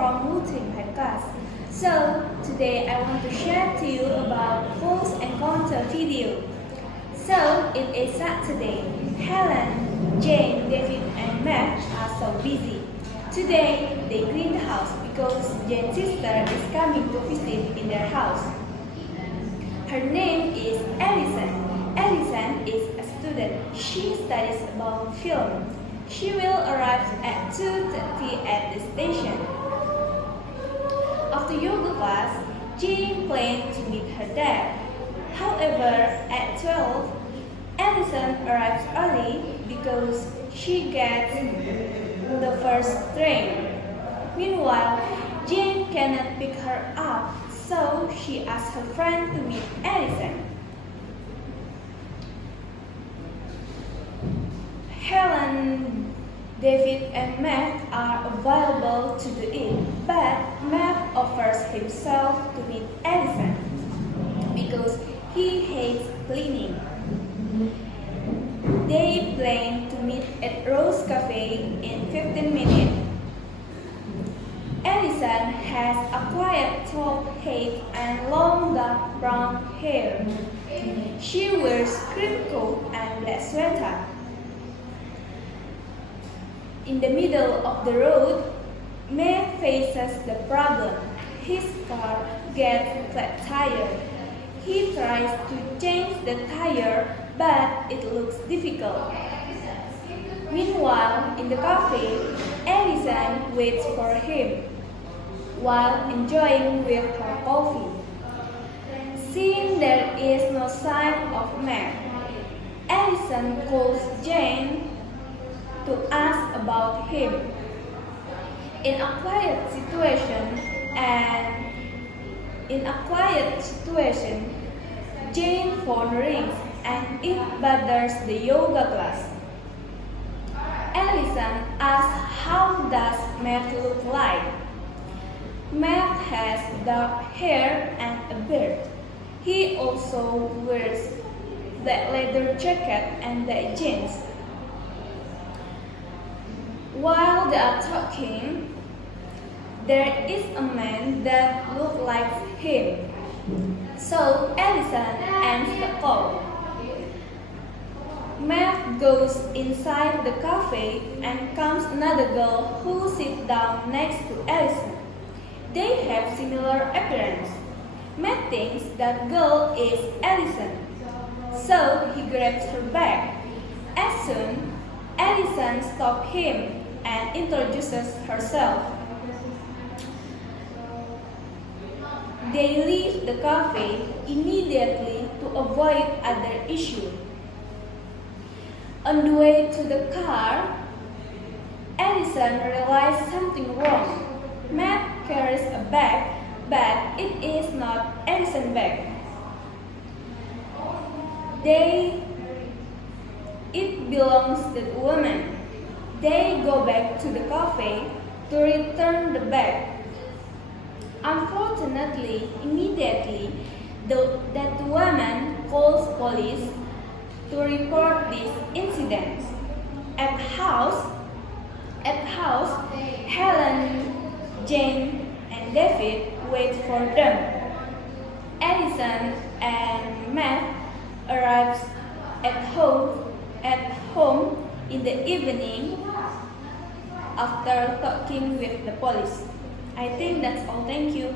from Wuting podcast. So today I want to share to you about close encounter video. So it is Saturday. Helen, Jane, David, and Matt are so busy. Today they clean the house because Jane's sister is coming to visit in their house. Her name is Alison. Alison is a student. She studies about film. She will arrive at 2:30 at the station. After yoga class, Jane planned to meet her dad. However, at 12, Alison arrives early because she gets the first train. Meanwhile, Jane cannot pick her up, so she asks her friend to meet Alison. Helen, David, and Matt are available to do it, but Matt offers himself to meet Alison because he hates cleaning. They plan to meet at Rose Cafe in 15 minutes. Alison has a quiet top hat and long dark brown hair. She wears cream coat and black sweater. In the middle of the road, Matt faces the problem. His car gets a flat tire. He tries to change the tire, but it looks difficult. Meanwhile, in the cafe, Alison waits for him while enjoying with her coffee. Seeing there is no sign of Matt, Alison calls Jane to ask about him. In a quiet situation, Jane's phone rings and it bothers the yoga class. Alison asks how does Matt look like. Matt has dark hair and a beard. He also wears black leather jacket and black jeans. While they are talking, there is a man that looks like him. So Alison ends the call. Matt goes inside the cafe and comes another girl who sits down next to Alison. They have similar appearance. Matt thinks that girl is Alison, so he grabs her bag. As soon, Alison stops him and introduces herself. They leave the cafe immediately to avoid other issues. On the way to the car, Alison realizes something wrong. Matt carries a bag, but it is not Alison's bag. It belongs to the woman. They go back to the cafe to return the bag. Unfortunately, immediately, that woman calls police to report this incident. At house, Helen, Jane, and David wait for them. Alison and Matt arrives at home in the evening after talking with the police. I think that's all. Thank you.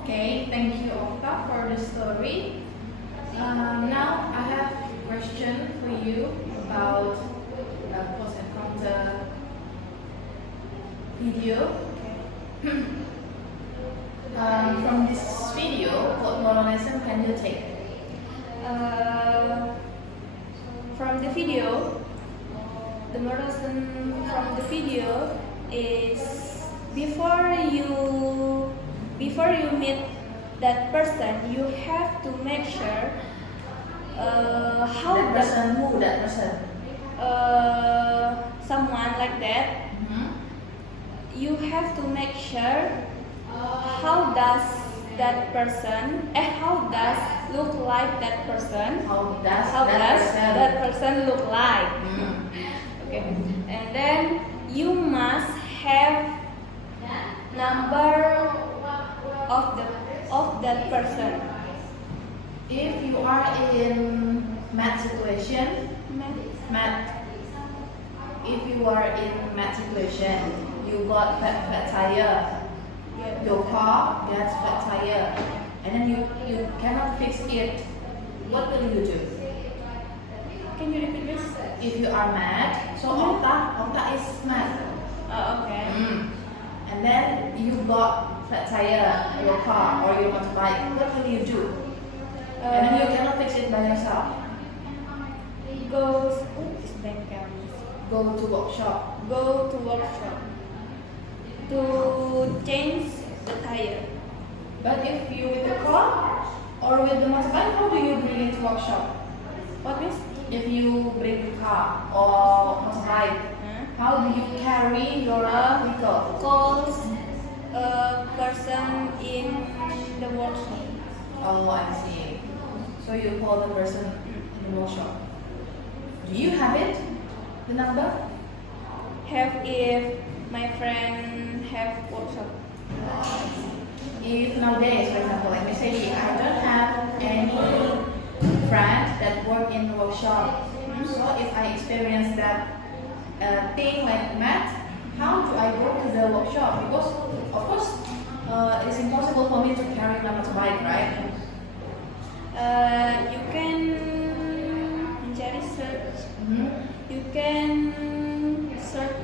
Okay, thank you, Okta, for the story. Now I have a question for you about close encounter video. From this video, what moral lesson can you take? From the video, the moral lesson from the video is before you meet that person, you have to make sure how That person, who that person? Someone like that. You have to make sure how does that person look like that person. How does that person look like? Okay, and then you must have If you are in math situation, math. If you are in math situation, you got flat tire. Your car gets flat tire, and then you cannot fix it. What will you do? Can you repeat this? If you are mad, so Okta is mad. Oh, okay. And then you got flat tire, your car or your motorbike. What will you do? And then you cannot fix it by yourself. Go. This bengkel. Go to workshop. Go to workshop to change the tire. But if you with the car or with the motorbike, how do you bring it to workshop? What is? If you bring the car or motorbike, how do you carry your vehicle? Calls a person in the workshop. Oh, I see. So you call the person in the workshop. Do you have it? The number? Have if my friend have workshop. If nowadays, for example, let me say I don't have any friend that work in the workshop. So if I experience that thing like math, how do I go to the workshop? Because of course it's impossible for me to carry my motorbike, right? You can mencari search. You can search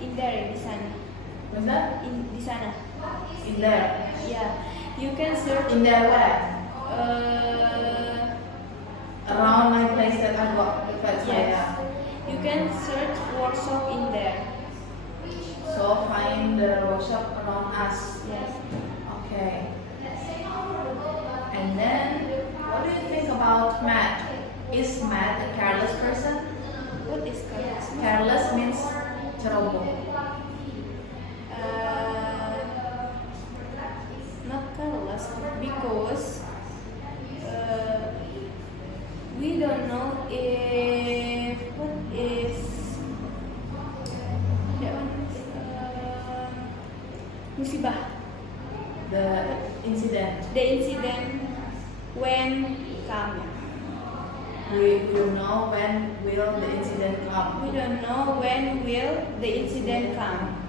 in there, di sana. What's that? Di sana. In there. Yeah. You can search In there where? Around my place that I got the flat tire. yes. You can search workshop in there. So find the workshop around us. Yes. Okay. And then, what do you think about Matt? Is Matt a careless person? What is careless? Careless means ceroboh. Not careless because we don't know if what is that one is musibah. The incident. The incident when come. We will know when will the incident come. We don't know when will the incident come.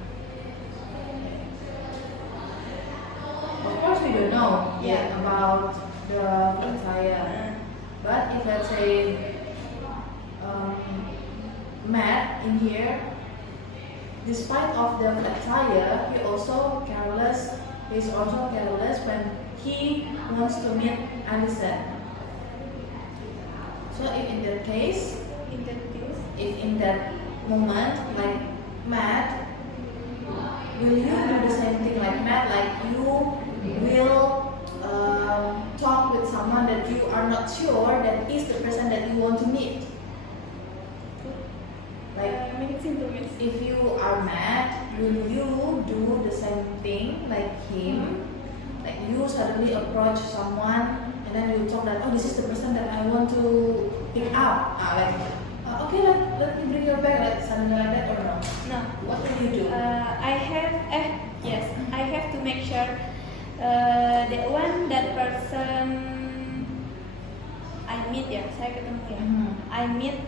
Of course, we don't know yet Yeah. about the flat tire. But if let's say Matt in here, despite of the flat tire, he also careless. He's also careless when he wants to meet Alison. So if in that case, In that case, if in that moment, like Matt, will you do the same thing like Matt? Like you will talk with someone that you are not sure that is the person that you want to meet. Like make it simple, miss. if you are mad, will you do the same thing like him? Like you suddenly approach someone and then you talk that, oh, this is the person that I want to pick up. Okay, let me bring your bag, like something like that, or no? No. What will you do? I have yes, I have to make sure that when that person I meet ya, saya ketemu ya. I meet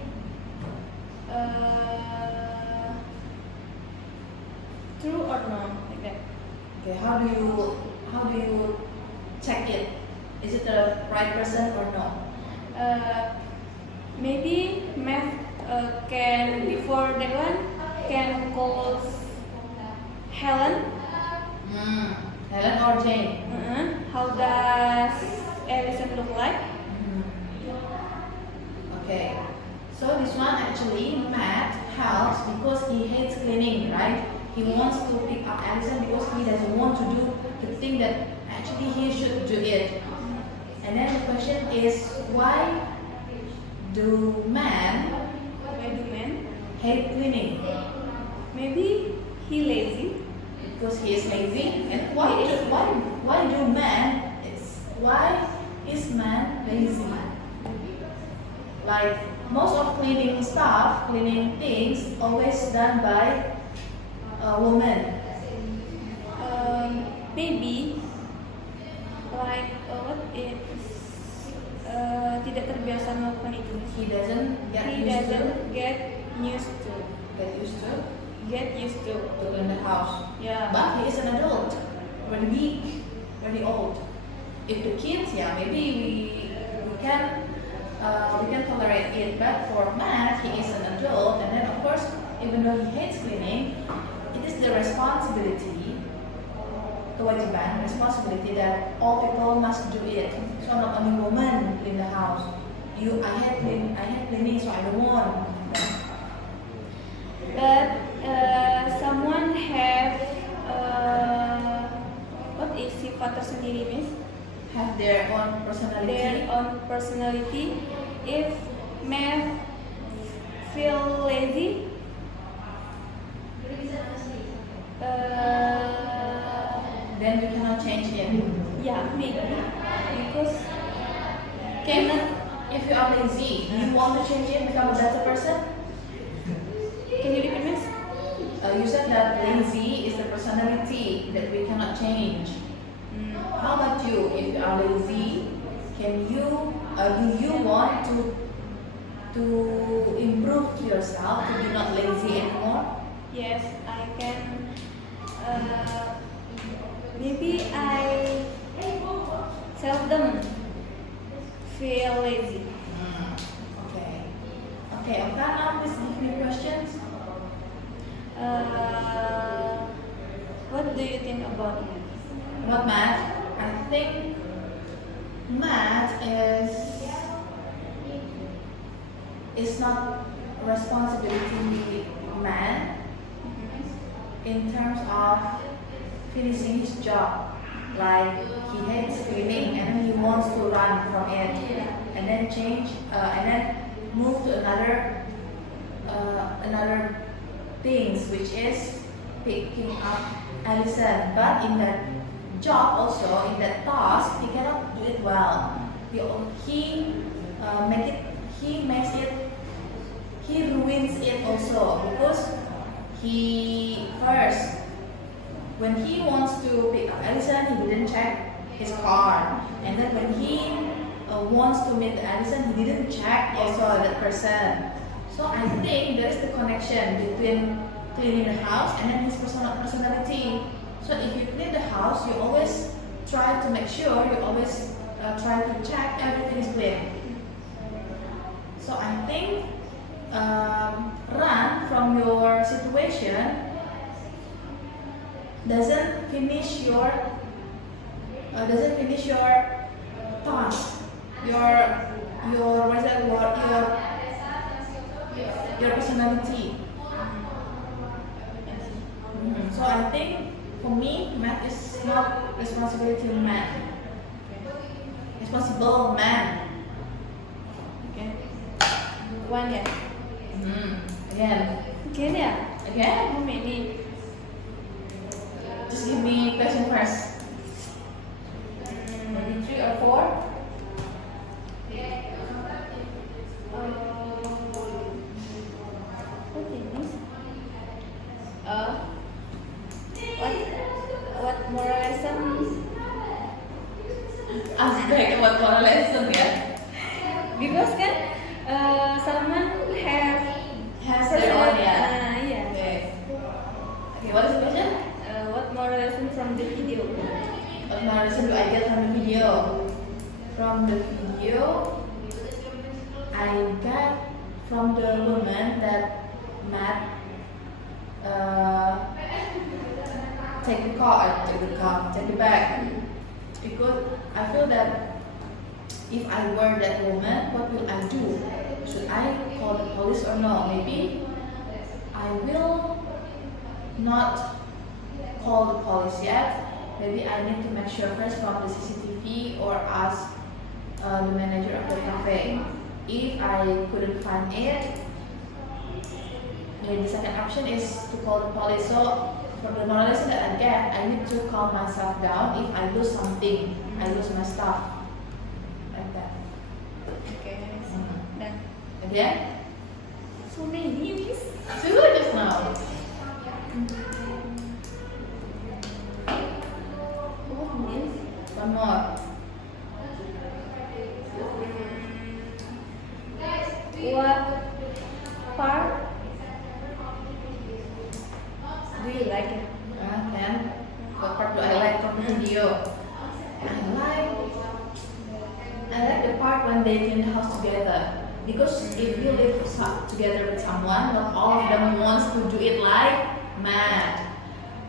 true or no, like that. Okay, how do you check it? Is it the right person or no? Maybe Matt can before that one can call Helen. Helen or Jane? How does Alison look like? Okay. So this one actually Matt helps because he hates cleaning, right? He wants to pick up Alison because he doesn't want to do the thing that actually he should do it. And then the question is, why do men hate cleaning? Maybe he lazy. Because he is lazy. And why do men? Why is man lazy? Like most of cleaning stuff, cleaning things, always done by a woman. Maybe like what is tidak terbiasa melakukan itu. He doesn't get He used to doesn't get used to clean the house. yeah. But he is an adult, very weak, very old. If the kids, yeah, maybe we can tolerate it. But for Matt, he is an adult, and then of course, even though he hates cleaning, it is the responsibility, kewajiban, responsibility that all people must do it. So not only women clean the house. I hate cleaning, so I don't want. But someone have what is sifat tersendiri, Miss? Have their own personality. Their own personality. If Matt feel lazy, Then you cannot change it. yeah, maybe because If, cannot. if you are lazy, do you want to change it, become a better person? Can you repeat, Miss? You said that lazy is the personality that we cannot change. How about you? If you are lazy, can you do you want to improve yourself to be not lazy anymore? Yes, I can. Maybe I seldom feel lazy. Okay. Okay, Okana, please give me questions. What do you think about me? About math, I think math is not responsibility man in terms of finishing his job. Like he hates cleaning and then he wants to run from it and then change and then move to another things, which is picking up Allison. But in that job also, in that task, he cannot do it well. He ruins it also because when he wants to pick up Allison, he didn't check his car, and then when he wants to meet Allison, he didn't check also that person. So I think there is the connection between cleaning the house and then his personality. So if you clean the house, you always try to make sure, you always try to check everything is clean. So I think run from your situation doesn't finish your task, your personality. So I think for me, math is not responsibility of man. Responsible man. Okay. One, yeah. Again. Again, yeah. Again. How many? Just give me question first. Maybe 3 or 4. What is this? What moral lesson? Ask back what moral lesson, ya? Because kan someone Has their own, ya? Yeah. Okay. Okay, what is the question? What moral lesson from the video? What moral lesson do I get from the video? From the video, I got from the woman that Matt take the bag. Because I feel that if I were that woman, what will I do? Should I call the police or no? Maybe I will not call the police yet. Maybe I need to make sure first from the CCTV or ask the manager of the cafe. If I couldn't find it, maybe the second option is to call the police. So for the moral lesson that I get, I need to calm myself down. If I lose something, I lose my stuff. Like that. Okay. Done. Again? So many, miss. 2 just now. What, miss? One more. Because if you live together with someone, not all of them wants to do it like Matt.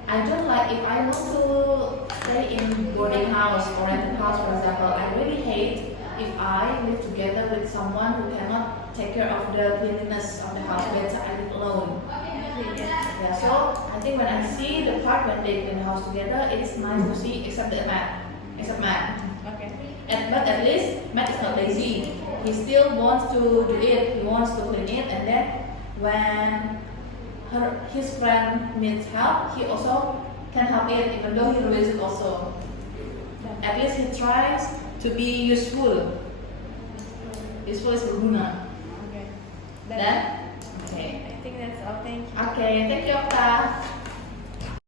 I don't like if I want to stay in boarding house or rented house, for example. I really hate if I live together with someone who cannot take care of the cleanliness of the house. Better I live alone. Yeah, so I think when I see the part when they clean the house together, it is nice to see, except Matt. Okay. But at least Matt is not lazy. He still wants to do it. He wants to clean it, and then when his friend needs help, he also can help it, even though he ruins it also. At least he tries to be useful. Useful is berguna. Okay. Then, okay. I think that's all. Thank you. Okay, thank you, Okta.